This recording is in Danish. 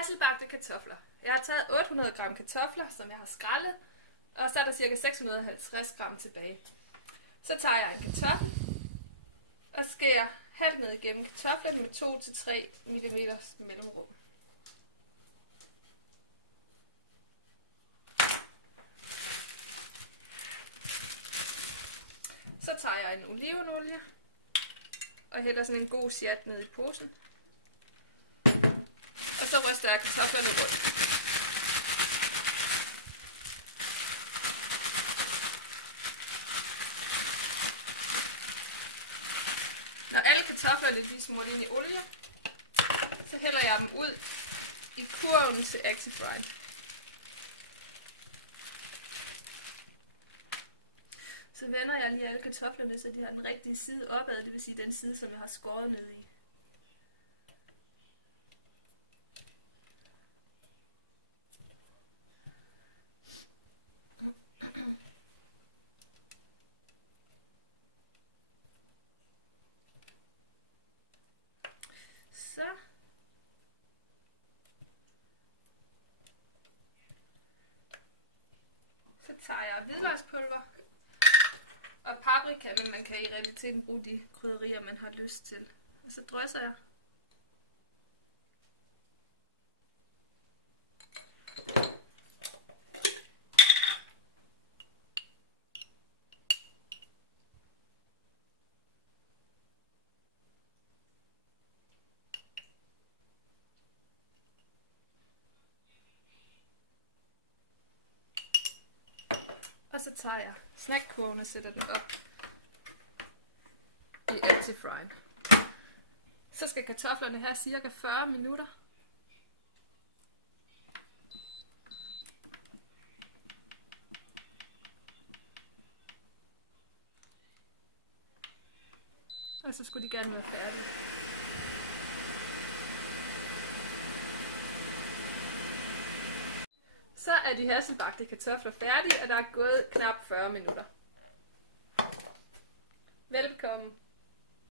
Hasselbagte kartofler. Jeg har taget 800 gram kartofler, som jeg har skrællet, og så er der cirka 650 gram tilbage. Så tager jeg en kartoffel og skærer halvt ned igennem kartoflerne med 2-3 mm mellemrum. Så tager jeg en olivenolie og hælder sådan en god sjat ned i posen. Og så ryster jeg kartoflerne rundt. Når alle kartoflerne de er smurt ind i olie, så hælder jeg dem ud i kurven til ActiFry. Så vender jeg lige alle kartoflerne, så de har den rigtige side opad, det vil sige den side, som jeg har skåret ned i. Så tager jeg hvidløgspulver og paprika, men man kan i realiteten bruge de krydderier, man har lyst til. Og så drysser jeg. Og så tager jeg snackkurven og sætter den op i ActiFry. Så skal kartoflerne have cirka 40 minutter. Og så skulle de gerne være færdige. Så er de hasselbagte kartofler færdige, og der er gået knap 40 minutter. Velbekomme.